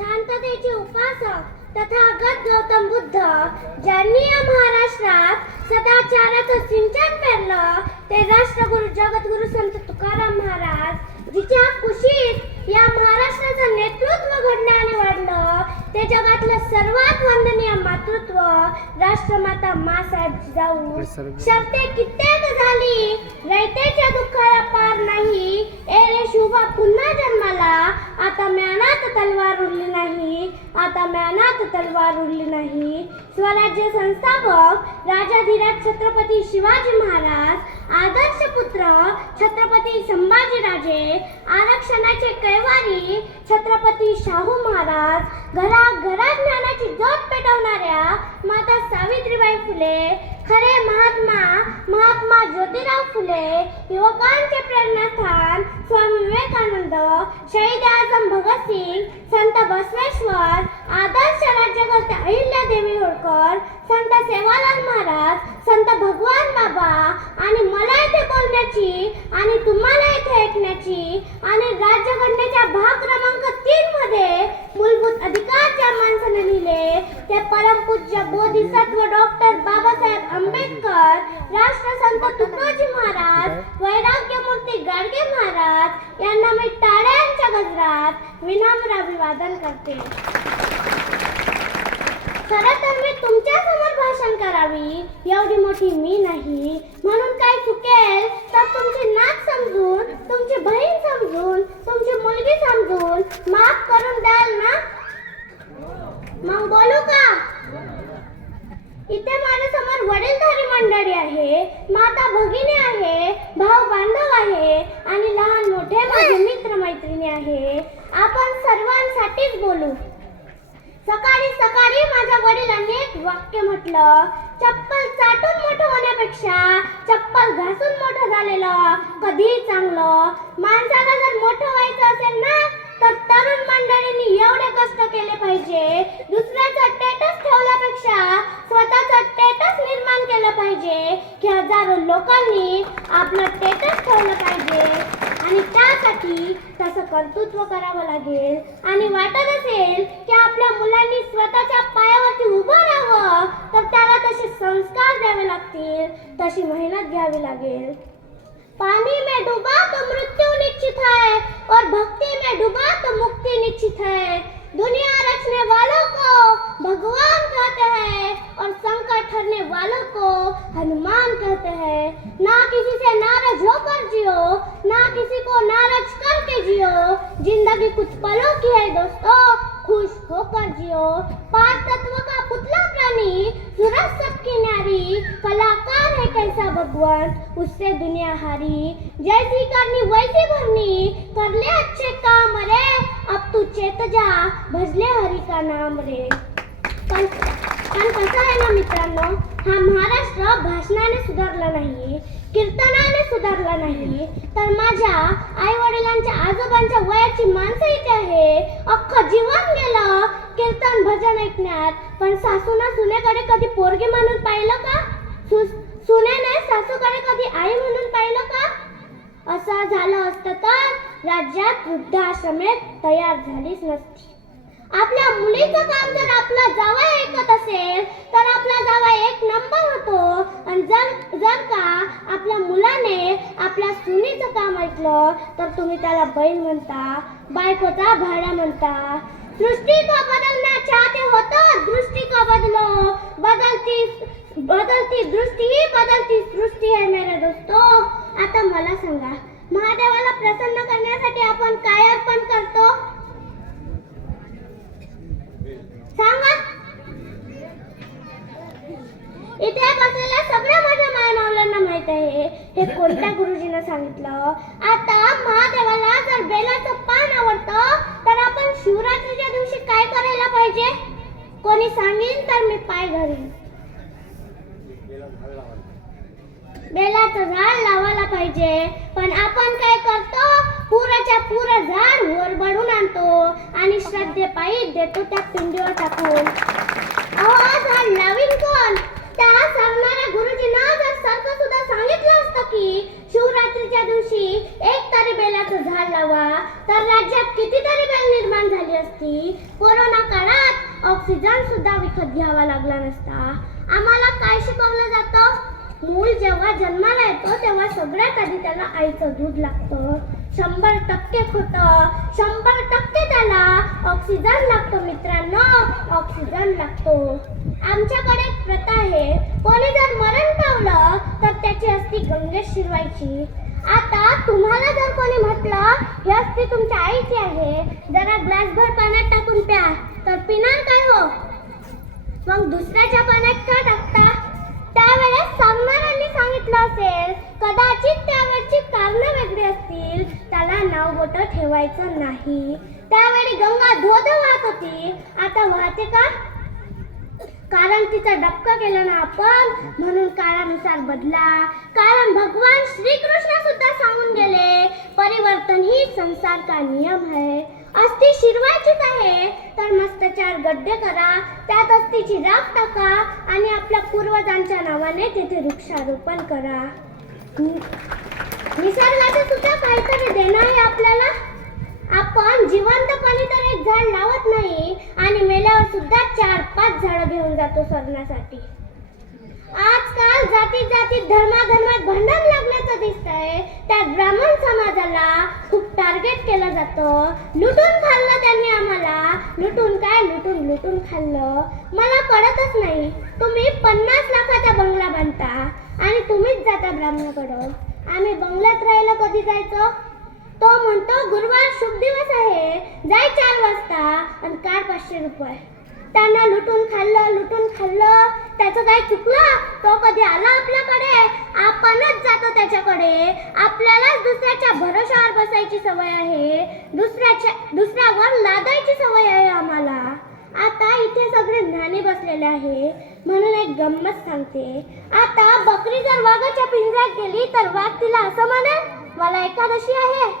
शांततेचे उपासक तथागत गौतम बुद्ध ज्यांनी या महाराष्ट्रात सदाचाराचं सिंचन पेरलं ते राष्ट्रगुरु जगद्गुरु संत तुकाराम महाराज जिच्या कुशीत या महाराष्ट्राचं नेतृत्व घडण्याने वाढलं ते जगातलं सर्वात वंदनीय मातृत्व राष्ट्रमाता माँसाहेब जिजाऊ शर्ते कित्येक झाली रयतेच्या दुःखाला पार नाही ए रे शुभा पुन्हा जन्माला आता म्यानात तलवार उरली नाही आता म्यानात तलवार उरली नाही स्वराज्य संस्थापक राजाधिराज छत्रपती शिवाजी महाराज आदर्श पुत्र छत्रपती संभाजीराजे आरक्षणाचे कैवारी छत्रपती शाहू महाराज घराघरात ज्ञानाची ज्योत पेटवणाऱ्या माता सावित्रीबाई फुले खरे महात्मा ज्योतिराव फुले युवकांचे प्रेरणास्थान स्वामी विवेकानंद शहीद आजम भगतसिंग संत बसवेश्वर आदर्श राज्यकर्ते अहिल्यादेवी होळकर संत सेवालाल महाराज संत भगवान बाबा आणि मला इथे बोलण्याची आणि तुम्हाला इथे ऐकण्याची आणि राज्य घडण्याच्या भाग क्रमांक 3 मध्ये मूलभूत अधिकार ज्या माणसाने लिहिले ते परमपूज्य बोधिसत्व डॉक्टर बाबासाहेब आंबेडकर राष्ट्रसंत तुकडोजी महाराज वैराग्यमूर्ती गाडगे महाराज यांना मी टाळ्यांच्या गजरात विनम्र अभिवादन करते. खरं तर मी तुमच्या समोर भाषण करावी एवढी मोठी मी नाही म्हणून काय चुकेल तर तुमची नात समजून तुमची बहीण समजून तुमची मुलगी समजून माफ करून द्याल ना. मग बोलू का. इथे माझ्या समोर वडीलधारी मंडळी आहे माता भगिनी आहे भाऊ बांधव आहे आणि लहान मोठे माझे मित्र मैत्रिणी आहे. आपण सर्वांसाठीच बोलू. सकाळी माझ्या वडिलांनी एक वाक्य म्हटलं चप्पल चाटून मोठं होण्यापेक्षा चप्पल घासून मोठं झालेलं कधीही चांगलं. माणसाला जर मोठं व्हायचं असेल ना तर तरुण मंडळींनी एवढे कष्ट केले पाहिजे. दुसऱ्याचा स्टेटस ठेवल्यापेक्षा स्वतःचा स्टेटस निर्माण केलं पाहिजे की हजारो लोकांनी आपलं स्टेटस ठेवलं पाहिजे आणि त्यासाठी तसं कर्तृत्व करावं लागेल आणि वाटत असेल की आपल्या मुलांनी स्वतःच्या पायावरती उभं राहावं तर त्याला तसे संस्कार द्यावे लागतील तशी मेहनत घ्यावी लागेल. पानी में डूबा तो मृत्यु निश्चित है और भक्ति में डूबा तो मुक्ति निश्चित है. दुनिया रचने वालों को भगवान कहते हैं और संकट हरने वालों को हनुमान कहते हैं. ना किसी से नाराज होकर जियो ना किसी को नाराज करके जियो. जिंदगी कुछ पलों की है दोस्तों खुश होकर जियो. 5 तत्व का पुतला प्राणी सूरज सबकी न्यारी कलाकार है कैसा भगवान उससे दुनिया हारी. जैसी करनी वैसी भरनी कर ले अच्छे काम रे अब तू चेत जा भजले हरी का नाम रे. पण कसं आहे ना मित्रांनो हा महाराष्ट्र भाषणाने सुधारला नाही कीर्तनाने सुधारला नाही तर माझ्या आई वडिलांच्या आजोबांच्या वयाची माणसं इथे आहे. अख्खं जीवन गेलं कीर्तन भजन ऐकण्यात पण सासूना सुनेकडे कधी पोरगी म्हणून पाहिलं का. सुनेने सासूकडे कधी आई म्हणून पाहिलं का. असं झालं असतं तर राज्यात वृद्धाश्रमे तयार झालीच नसती. आपल्या मुलीचं काम जर आपला जावई ऐकत असेल तर आपला जावई 1 नंबर होतो आणि जर का आपल्या मुलाने आपल्या सुनीचं काम ऐकलं तर तुम्ही त्याला बैल म्हणता बायकोचा भाडा म्हणता. सृष्टि को बदलना चाहते हो तो दृष्टि को बदलो. बदलती दृष्टि ही बदलती सृष्टि है मेरे दोस्तों. आता मला सांगा महादेवाला प्रसन्न करण्यासाठी आपण काय अर्पण करतो सांगा. इथे बसलेल्या सगळ्या माझ्या मायमावल्यांना माहित आहे हे कोणत्या गुरुजींना सांगितलं. आता महादेवाला जर बेलाचं पान आवडतं तर आपण शिवरात्रीच्या दिवशी काय करायला पाहिजे. कोणी सांगेल तर मी पाय धरीन. बेलाचं झाड लावायला पाहिजे पण आपण काय करतो पुराच्या पुरा झाड वर बढून आणतो आणि श्रद्धेपायी देतो त्या पिंडीवर टाकून. अहो झाड लावीन कोण. त्या सांगणाऱ्या गुरुजींना जर सारखं सुद्धा सांगितलं असतं की शिवरात्रीच्या दिवशी एक तरी बेलाचं झाड लावा तर राज्यात कितीतरी बेल निर्माण झाली असती. कोरोना काळात ऑक्सिजन सुद्धा विकत घ्यावा लागला नसता. आम्हाला काय शिकवलं जातं? मूल जेव्हा जन्माला येतो तेव्हा सगळ्यात आधी त्याला आईचं दूध लागतं. 100% खोटं, 100% त्याला ऑक्सिजन लागतो मित्रांनो, ऑक्सिजन लागतो. आमच्याकडे एक प्रथा आहे, कोणी जर मरण पावलं तर त्याची अस्थी गंगेत शिरवायची. आता तुम्हाला जर कोणी म्हटलं ही अस्थी तुमच्या आईची आहे, जरा ग्लासभर पाण्यात टाकून प्या, तर पिणार काय हो? मग दुसऱ्याच्या पाण्यात का टाकता? त्यावेळेस सांगणाऱ्यांनी सांगितलं असेल, कदाचित त्यावेळची कारणं वेगळी असतील, त्याला नाव बोटं ठेवायचं नाही. त्यावेळी गंगा धोध वाहत होती, आता वाहते का? कारण तिचा डबका केला ना आपण, म्हणून काळानुसार बदला. कारण भगवान श्रीकृष्ण सुद्धा सांगून गेले, परिवर्तन ही संसार का नियम है. अस्थि शिरवायचीच आहे तर मस्त 4 गड्डे करा, त्यात अस्थीची राख टाका आणि आपल्या पूर्वजांच्या नावाने तिथे वृक्षारोपण करा. निसर्गाचे सुद्धा काहीतरी देणं आहे आपल्याला. आपण जिवंतपणी तर एक झाड लावत नाही आणि मेल्यावर सुद्धा 4-5 झाडं घेऊन जातो सरण्यासाठी. आजकाल जातीत धर्मात भांडण लागण्याचं दिसतंय. त्यात ब्राह्मण समाजाला खूप टार्गेट केलं जातं. लुटून खाल्लं त्यांनी आम्हाला. लुटून काय? लुटून खाल्लं. मला कळतच नाही, तुम्ही 50 लाखाचा बंगला बांधता आणि तुम्हीच जाता ब्राह्मणाकडं. आम्ही बंगल्यात राहायला कधी जायचं? तो म्हणतो गुरुवार शुभ दिवस आहे, जाय 4 वाजता आणि काढ 500 रुपये. त्यांना लुटून खाल्लं, त्याचं काय चुकलं? तो कधी आला आपल्याकडे? आपणच जातो त्याच्याकडे. आपल्यालाच दुसऱ्याच्या भरोशावर बसायची सवय आहे, दुसऱ्यावर लादायची सवय आहे आम्हाला. आता इथे सगळे ज्ञानी बसलेले आहे, म्हणून एक गंमत सांगते. आता बकरी जर वाघाच्या पिंजऱ्यात गेली तर वाघ तिला असं म्हणेल, मला एकादशी आहे.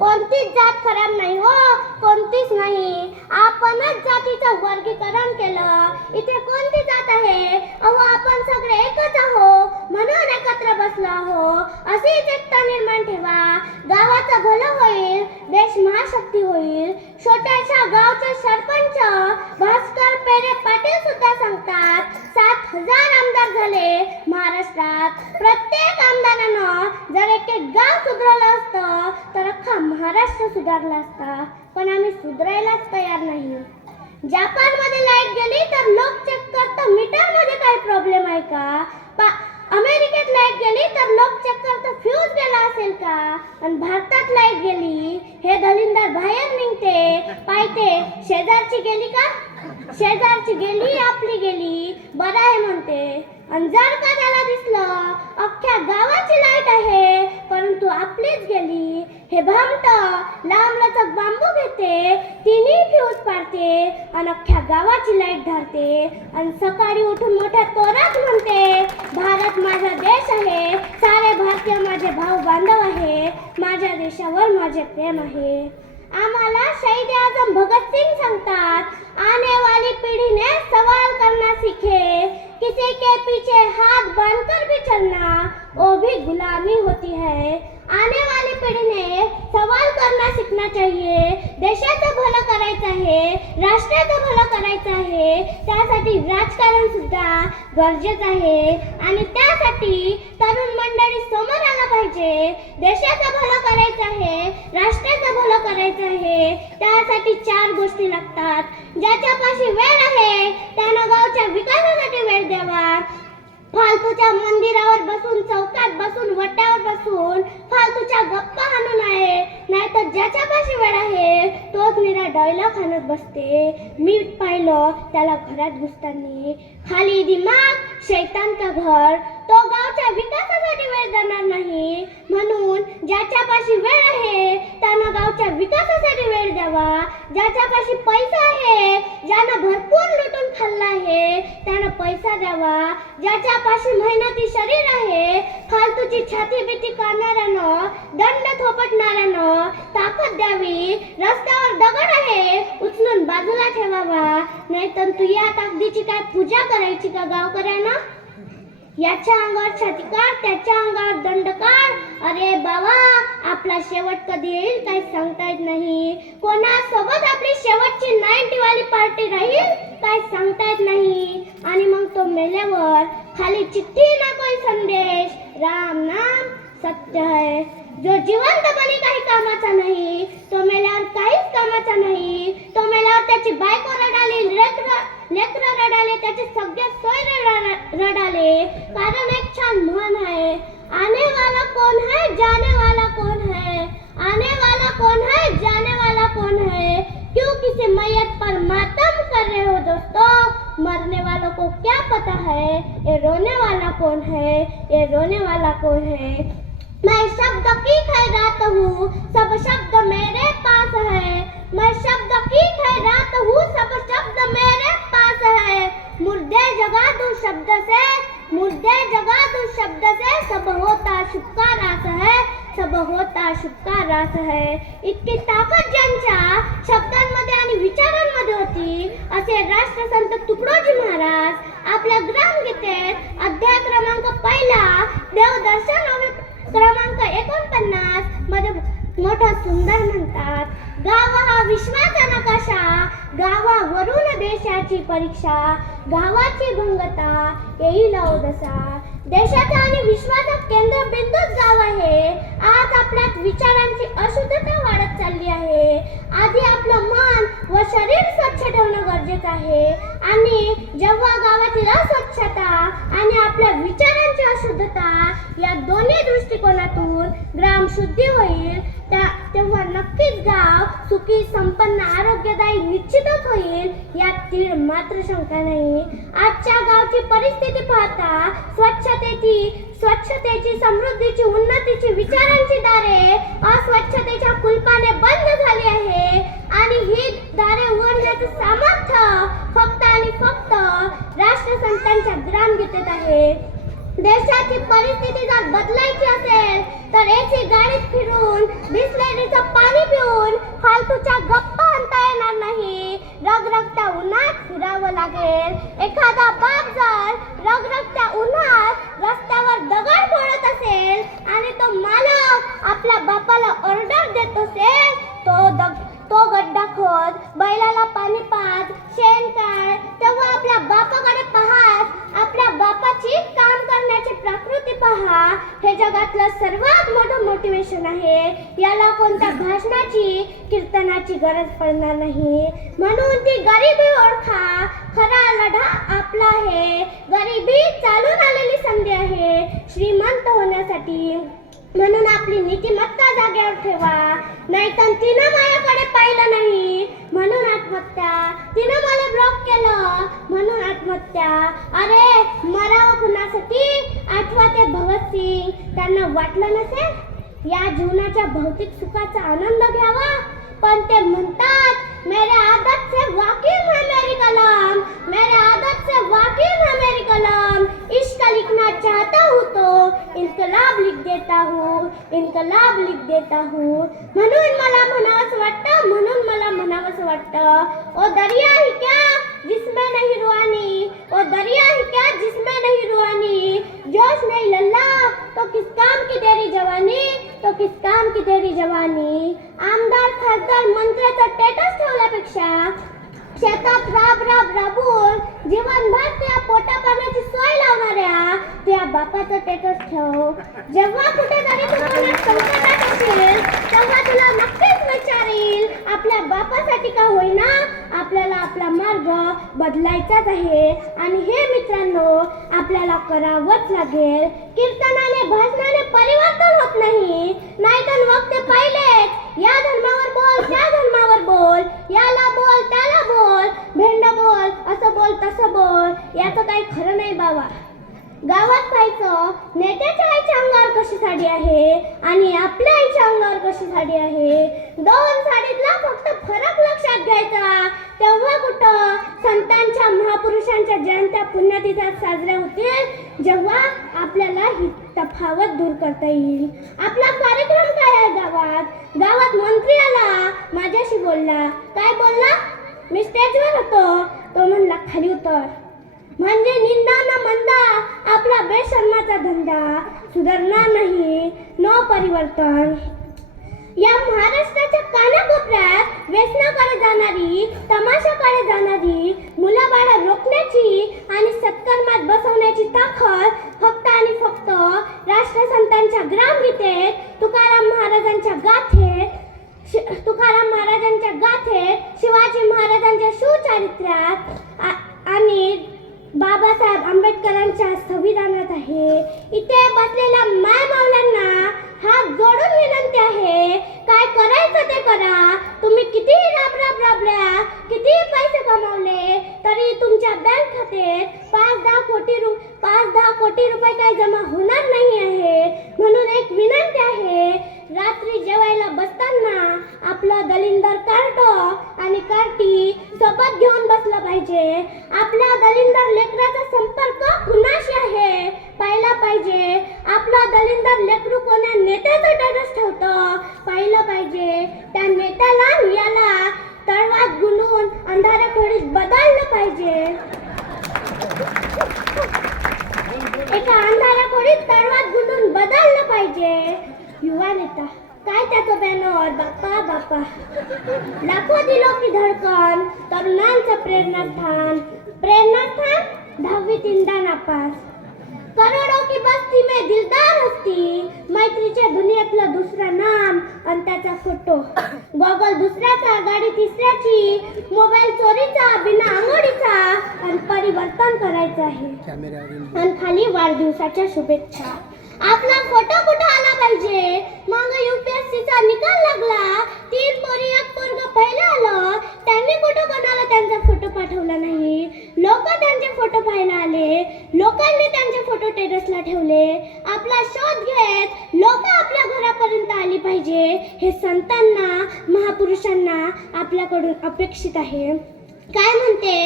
कोणतीच जात खराब नाही हो, कोणतीच नाही. आपणच जातीचं वर्गीकरण केलं. इथे कोणती जात आहे? अहो आपण सगळे एकच आहो, म्हणून एकत्र बसलो आहो. अशीच एकता निर्माण ठेवा, गावाचं भलं होईल, देश महाशक्ती होईल. छोट्याशा गावचे सरपंच भास्कर पेरे पाटील सुद्धा सांगतात, 7,000 आमदार झाले महाराष्ट्रात. प्रत्येक आमदारानं जर एक गाव सुधारलं असतं तर अख्खा महाराष्ट्र सुधारला असता, पण आम्ही सुधारायलाच तयार नाही. जपानमध्ये लाईट गेली तर लोक चेक करतात मीटरमध्ये काही प्रॉब्लेम आहे का? अमेरिकेत लाईट गेली तर लोक चेक करतात फ्यूज गेला असेल का? आणि भारतात लाईट गेली, हे दलिंदर बाहेर निघते, पाहते शेजारची गेली का? शेजारची गेली, आपली गेली, बरं आहे म्हणते. आणि जर का त्याला दिसलं अख्ख्या गावाची लाईट आहे परंतु आपलीच गेली, हे भामट लांबलचक बांबू घेते, तिन्ही फ्यूज पाडते आणि अख्ख्या गावाची लाईट धरते आणि सकाळी उठून मोठ्या तोरात म्हणते, भारत माझा देश आहे, सारे भारतीय माझे भाऊ बांधव आहे, माझ्या देशावर माझे प्रेम आहे. आम्हाला शहीद आजम भगत सिंग सांगतात, आने वाली पीढ़ी ने सवाल करना सीखे, किसी के पीछे हाथ बांधकर भी चलना वो भी गुलामी होती है. आने वाली पीढ़ी ने सवाल करना सीखना चाहिए. देशाचं भलं करायचं आहे, राष्ट्राचं भलं करायचं आहे, त्यासाठी राजकारण सुद्धा गरजेचं आहे आणि त्यासाठी तरुण मंडळी समोर आलं पाहिजे. देशाचं भलं करायचं आहे, राष्ट्राचं भलं करायचं आहे, त्यासाठी 4 गोष्टी लागतात. ज्याच्यापाशी वेळ आहे त्यानं गावच्या विकासासाठी वेळ द्यावा. फालतूच्या मंदिरावर बसून, चौकात बसून, वट्यावर बसून फालतूच्या गप्पा हाणू नये. नाहीतर ज्याच्यापाशी वेळ आहे तोच निरा डायलॉग हाणत बसते. मी पाहिलं त्याला घरात घुसताना, खाली दिमाग शैतान का घर. तो गावच्या विकासासाठी वेळ देणार नाही. म्हणून ज्याच्यापाशी वेळ आहे त्यानं गावच्या विकासासाठी वेळ द्यावा. ज्याच्यापाशी पैसा आहे, ज्यानं भरपूर लुटून खाल्ला आहे, त्यानं पैसा द्यावा. ज्याच्यापाशी मेहनती शरीर आहे, फालतूची छाती बिती करणाऱ्यानं, दंड थोपटणाऱ्यानं ताकद द्यावी. रस्त्यावर दगड आहे, उचलून बाजूला ठेवावा. नाहीतर तू या ताकदीची काय पूजा करायची का गावकऱ्यांना? याच्या अंगावर छाती काढ, त्याच्या अंगावर दंड काढ. अरे बाबा, आपला शेवट कधी येईल काही सांगता येत नाही. कोणासोबत आपली शेवटची 90 वाली पार्टी राहील काही सांगता येत नाही. आणि मग तो मेल्यावर खाली चिठ्ठी ना कोई संदेश, राम नाम सत्य है. जो जिवंतपणी काही कामाचा नाही तो मेल्यावर काहीच कामाचा नाही. तो मेल्यावर त्याची बायको रडाली, लेकरं रडाले, त्याचे सगळे सोय रडाले. कारण एक छान म्हण आहे, आने वाला कौन है जाने वाला कौन है. आने वाला कौन है जाने वाला कौन है. क्यों किसी मैयत पर मातम कर रहे हो दोस्तों. मरने वालों को क्या पता है ये रोने वाला कौन है, ये रोने वाला कौन है. मैं शब्द की खैरात हूँ, सब शब्द मेरे पास है. मैं शब्द की खैरात हूँ, सब शब्द मेरे पास है. मुर्दे जगा दूं शब्द से, मुर्दे जगा दूं शब्द से. सब होता शुक्का रास है, सब होता शुक्का रास है. इतकी ताकद ज्यांच्या शब्दांमध्ये आणि विचारांमध्ये होती असे राष्ट्रसंत तुकडोजी महाराज आपल्या ग्रामगीतेत अध्याय क्रमांक 1 देवदर्शन क्रमांक 49 मध्ये मोठा सुंदर म्हणतात. गाव हा विश्वाचा नकाशा, गावावरून देशाची परीक्षा. गावाची भंगता येईल अवदसा. देशाचा आणि विश्वाचा केंद्रबिंदूच गाव आहे. आज आपल्यात विचारांची अशुद्धता वाढत चालली आहे. आधी आपलं मन व शरीर स्वच्छ ठेवणं गरजेचं आहे. आणि जेव्हा गावातील अस्वच्छता आणि आपल्या विचारांची अशुद्धता या दोन्ही दृष्टिकोनातून ग्रामशुद्धी होईल तेव्हा नक्कीच गाव सुखी, संपन्न, आरोग्यदायी निश्चितच होईल. यात तीळ मात्र शंका नाही. आजच्या गावची परिस्थिती पाहता स्वच्छतेची, समृद्धीची, उन्नतीची, विचारांची दारे अस्वच्छतेच्या कुलपाने बंद झाली आहे. आणि ही दारे उघडण्याचं सामर्थ्य फक्त आणि फक्त राष्ट्रसंतांच्या ग्रामगीतेत आहे. देशाची परिस्थिती जर बदलायची असेल तर एसी गाडीत फिरून, बिसलेरीचं पाणी पिऊन फालतूच्या गप्पा आणता येणार नाही. रगरगत्या उन्हात फिरावं लागेल. एखादा बाप जर रगरगत्या उन्हात रस्त्यावर दगड फोडत असेल आणि तो मालक आपल्या बापाला ऑर्डर देत असेल, तो गड्डा खोद, बैलाला पाणी पाज, शेण काढ, तेव्हा आपल्या बापाकडे पाहाच. आपल्या बापाची काम करण्याची प्रकृती पहा. हे जगातलं सर्वात मोठं मोटिवेशन आहे. याला कोणत्या भाषणाची, कीर्तनाची गरज पडणार नाही. म्हणून ती गरिबी ओळखा. खरा लढा आपला आहे. गरिबी चालून आलेली संधी आहे श्रीमंत होण्यासाठी. म्हणून आपली नीतिमत्ता जागेवर ठेवा. नाहीतर तिनं माझ्याकडे पाहिलं नाही म्हणून आत्महत्या, तिनं मला ब्लॉक केलं म्हणून आत्महत्या. अरे मरावं कुणासाठी. आठवा ते भगतसिंग. त्यांना वाटलं नसेल या जीवनाच्या भौतिक सुखाचा आनंद घ्यावा, पण ते म्हणतात मेरे आदत से वाकिफ है मेरी कलम, मेरे आदत से वाकिफ है मेरी कलम. इश्क लिखना चाहता हूँ तो इनकलाब लिख देता हूँ, इनकलाब लिख देता हूँ. म्हणून मला म्हणावंसं वाटतं, म्हणून मला म्हणावंसं वाटतं. ओ दरिया ही क्या जिसमें नहीं रुआनी, ओ दरिया ही क्या जिसमें नहीं रुआनी. जोश नहीं लल्ला तो किस काम की तेरी जवानी, तो किस काम की तेरी जवानी. आमदार, खासदार, मंत्र्याचा स्टेटस ठेवल्यापेक्षा शेतात राबून जीवनभर त्या पोटा पाण्याची सोय लावणाऱ्या त्या बापाचं स्टेटस ठेव. जेव्हा कुठेतरी तुम्हाला संकटात असेल तेव्हा तुला नक्कीच विचार येईल, आपल्या बापासाठी का होईना आपल्याला आपला मार्ग बदलायचाच आहे. आणि हे मित्रांनो आपल्याला करावंच लागेल. कीर्तनाने, भाषणाने परिवर्तन होत नाही. नाहीतर मग ते पहिलेच या धर्मावर बोल, त्या धर्मावर बोल, याला बोल, त्याला बोल, भेंड बोल, असं बोल, तसं बोल. याचं काही खरं नाही बाबा. गावात पाहायचं नेत्याच्या आईच्या अंगावर कशी साडी आहे आणि आपल्या आईच्या अंगावर कशी साडी आहे. दोन साडीतला फक्त फरक लक्षात घ्यायचा. तेव्हा कुठं संतांच्या, महापुरुषांच्या जयंत्या, पुण्यतिथ्या साजऱ्या होतील जेव्हा आपल्याला ही तफावत दूर करता येईल. आपला कार्यक्रम काय आहे गावात. गावात मंत्री आला, माझ्याशी बोलला. काय बोलला. मी स्टेजवर होतो. तो म्हणला खाली उतर. म्हणजे निंदा न मंदा आपला बेशर्माचा धंदा, सुधारणार नाही न परिवर्तन. या महाराष्ट्राच्या कानाकोपऱ्यात व्यसनाकडे जाणारी, तमाशाकडे जाणारी मुलाबाळं रोखण्याची आणि सत्कर्मात बसवण्याची ताकद फक्त आणि फक्त राष्ट्रसंतांच्या ग्रामगीतेत, तुकाराम महाराजांच्या गाथेत, शिवाजी महाराजांच्या शिवचारित्र्यात आणि बाबासाहेब आंबेडकरांच्या संविधानात आहे. इथे बसलेल्या मायमावल्यांना हात जोडून विनंती आहे, काय करायचं ते करा. तुम्ही कितीही राबल्या, कितीही पैसे कमावले तरी तुमच्या बँक खात्यात 5-10 कोटी रुपये काही जमा होणार नाही आहे. म्हणून एक विनंती आहे, रात्री जेवायला बसताना आपलं दलिंदर कार्ट आणि कार्टी सोबत घेऊन बसलं पाहिजे. आपल्या दलिंदर लेकराचा संपर्क कुणाशी आहे पाहिला पाहिजे. आपलं दलिंदर लेकरू कोणा नेत्याचं स्टेटस ठेवतं पाहिलं पाहिजे. त्या नेत्याला याला तळवात गुंडून अंधाऱ्या खोलीत बदललं पाहिजे. एका अंधाऱ्या खोलीत तळवात गुंडून बदललं पाहिजे. युवा नेता काय त्याचं बॅनर, बाप्पा बाप्पा. लाखो दिलो की धडकन, तरुणांचं प्रेरणास्थान. 10वीत इंदा नापास. करोडों की बस्ती में दिलदार हस्ती, मैत्रीच्या दुनियेतलं दुसरं नाम आणि त्याचा फोटो. गॉगल दुसऱ्याचा, गाडी तिसऱ्याची, मोबाईल चोरीचा, बिना आंघोळीचा आणि परिवर्तन करायचं आहे. आणि खाली वाढदिवसाच्या शुभेच्छा. आपला फोटो कुठं आला पाहिजे. मग UPSCचा निकाल लागला, 3 पोरी 1 पोरगं पहिलं आलं, त्यांनी कुठं कोणाला त्यांचा फोटो पाठवला नाही. लोक त्यांचे फोटो पाहायला आले, लोकांनी त्यांचे फोटो टेरेसला ठेवले. आपला शोध घेत लोक आपल्या घरापर्यंत आली पाहिजे. हे संतांना, महापुरुषांना आपल्याकडून अपेक्षित आहे. काय म्हणते,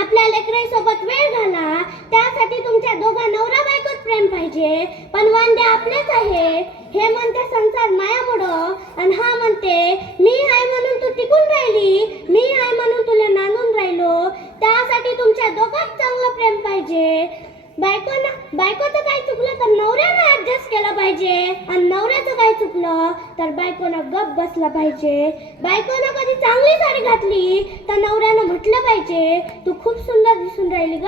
आपल्या लेकराईसोबत वेळ घाला, त्यासाठी तुमच्या दोघा नवरा बायकोत प्रेम पाहिजे. पण वांदे आपलेच आहे. हे म्हणते संसार मायामुळं आणि हा म्हणते मी आहे म्हणून तू टिकून राहिली, मी आहे म्हणून तुला नांदून राहिलो. त्यासाठी तुमच्या दोघात चांगलं प्रेम पाहिजे. बायकोचं काही चुकलं तर नवऱ्यानं ऍडजस्ट केलं पाहिजे आणि नवऱ्याचं काही चुकलं तर बायकोनं गप बसला पाहिजे. बायकोनं कधी चांगली साडी घातली तर नवऱ्यानं म्हटलं पाहिजे तू खूप सुंदर दिसून राहिली ग.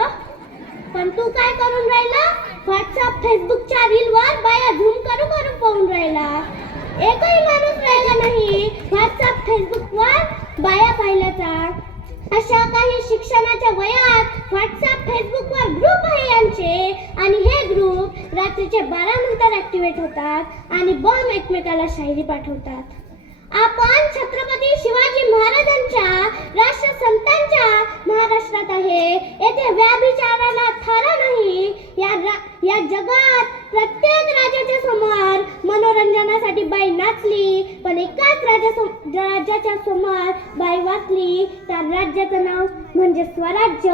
पण तू काय करून राहिला, व्हॉट्सअप फेसबुकच्या रीलवर बाया झूम करू पाहून राहिला. एकही माणूस राहिला नाही व्हॉट्सअप फेसबुकवर बाया पाहिल्याचा. अशा काही शिक्षणाच्या वयात व्हॉट्सअप फेसबुकवर ग्रुप आहे यांचे आणि हे ग्रुप रात्रीचे 12 नंतर ऍक्टिव्हेट होतात आणि बॉम्ब एकमेकाला शायरी पाठवतात. आपण छत्रपती शिवाजी महाराजांच्या, राष्ट्रसंतांच्या महाराष्ट्रात आहे. येथे व्याभिचाराला थारा नाही. या जगात प्रत्येक राजाच्या समोर मनोरंजनासाठी बाई नाचली, पण एकाच राजाच्या समोर बाई वाचली. त्या राज्याचं नाव म्हणजे स्वराज्य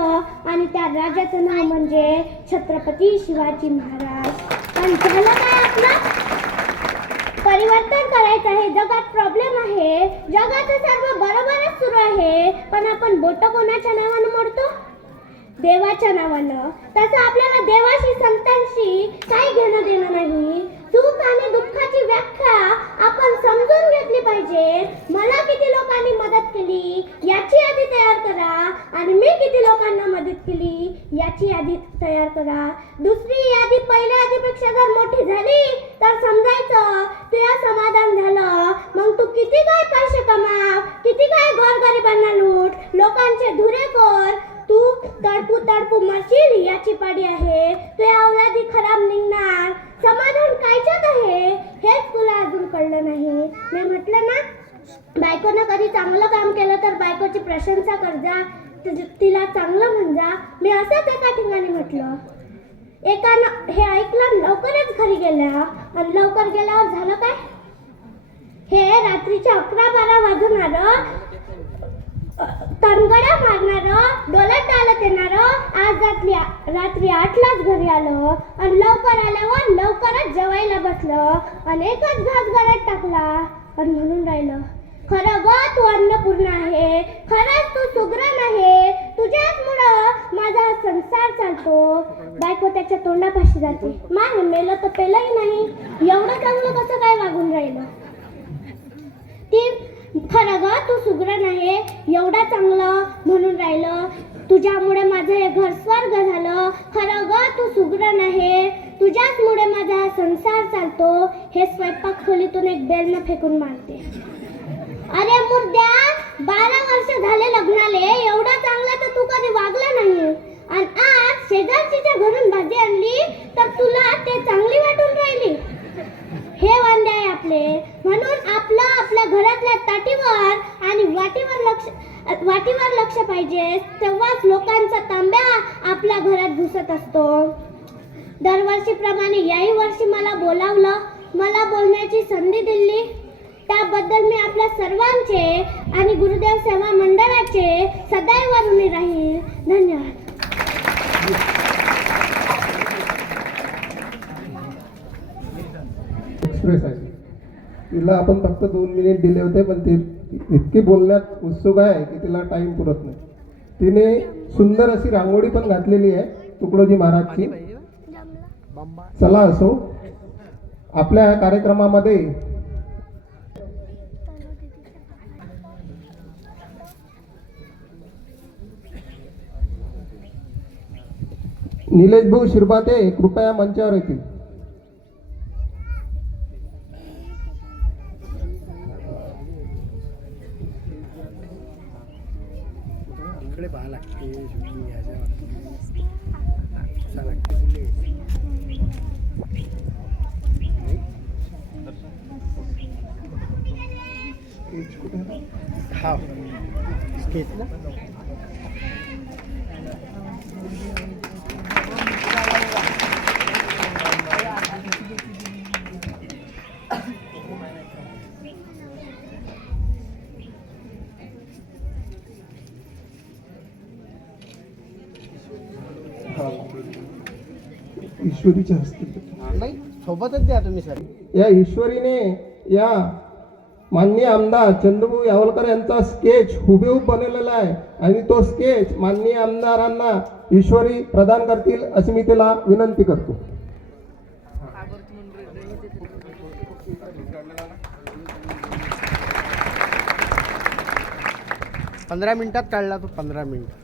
आणि त्या राजाचं नाव म्हणजे छत्रपती शिवाजी महाराज. पण झालं काय, आपलं परिवर्तन करायचं आहे. जगात प्रॉब्लेम आहे, जगाचं सर्व बरोबरच सुरू आहे, पण आपण बोट कोणाच्या नावानं मोडतो, देवाच्या नावानं. तसं आपल्याला देवाशी, संतांशी काही घेणं देणं नाही. सुख आणि दुःखाची व्याख्या आपण समजून घेतली पाहिजे. मला किती लोकांनी मदत केली याची यादी तयार करा आणि मी किती लोकांना मदत केली याची यादी तयार करा. दुसरी यादी पहिल्या यादीपेक्षा जर मोठी झाली तर समजायचं तुला समाधान झालं. मग तू किती काय पैसे कमाव, किती काय गोरगरिबांना लूट, लोकांचे धुरे कर, तू तडपू मरशील याची पाडी आहे. तुझ्या औलादी खराब निघणार. समाधान कायच्यात आहे हेच तुला अजून कळलं नाही. मी म्हटलं ना, बायकोनं कधी चांगलं काम केलं तर बायकोची प्रशंसा कर जा, तिला चांगलं म्हण जा. मी असंच एका ठिकाणी म्हटलं. एकानं हे ऐकलं, लवकरच घरी गेल्या आणि लवकर गेल्यावर झालं काय, हे रात्रीच्या 11-12 वाजणार, तणगड्या मारणार, डोळ्यात डालत येणार, आज रात्री 8लाच घरी आलं आणि लवकर आल्यावर लवकरच जेवायला बसलं आणि एकच घास गळ्यात टाकला आणि म्हणून राहिलं खरं ग तू अन्नपूर्ण आहे, खरंच तू सुग्रण आहे, तुझ्याच मुळे माझा संसार चालतो. बायको त्याच्या तोंडापाशी जाते, माग मेलं तर पेलही नाही, एवढं चांगलं कसं काय वागून राहिलं. ती खरं ग तू सुगरण आहे, एवढा चांगलं म्हणून राहिलं, तुझ्यामुळे माझं हे घर स्वर्ग झालं. खरं ग तू सुगरण आहे, तुझ्याचमुळे माझा हा संसार चालतो. हे स्वयंपाक खोलीतून एक बेलनं फेकून मारते. अरे मुर्द्या, 12 वर्ष झाले लग्नाले, एवढा चांगला तर तू कधी वागला नाही. आणि आज शेजारच्या घरून भाजी आणली तर तुला ते चांगली वाटून राहिली. हे वांदे आहे आपले. म्हणून आपल्या घरातल्या ताटीवर आणि वाटीवर लक्ष पाहिजे, तेव्हाच लोकांचा तांब्या आपल्या घरात घुसत असतो. दरवर्षीप्रमाणे याही वर्षी मला बोलावलं, मला बोलण्याची संधी दिली, त्याबद्दल मी आपल्या सर्वांचे आणि गुरुदेव सेवा मंडळाचे सदैव ऋणी राहील. धन्यवाद. एक्सप्रेस आहे. तिला आपण फक्त 2 मिनिट दिले होते, पण ती इतकी बोलण्यात उत्सुक आहे की तिला टाइम पुरत नाही. तिने सुंदर अशी रांगोळी पण घातलेली आहे तुकडोजी महाराजची. चला असो, आपल्या कार्यक्रमामध्ये निलेश भाऊ शिरभाते कृपया मंचावर येतील. इकडे पाहा लागते शूटिंग घ्यायच्या हा स्केच ना. ईश्वरीच्या हस्ते नाही, सोबतच द्या तुम्ही सर. या ईश्वरीने या माननीय आमदार चंद्रभाऊ यावलकर यांचा स्केच हुबेहूब बनवलेला आहे आणि तो स्केच माननीय आमदारांना ईश्वरी प्रदान करतील अशी मी तिला विनंती करतो. 15 मिनिटात काढला तो. 15 मिनिट.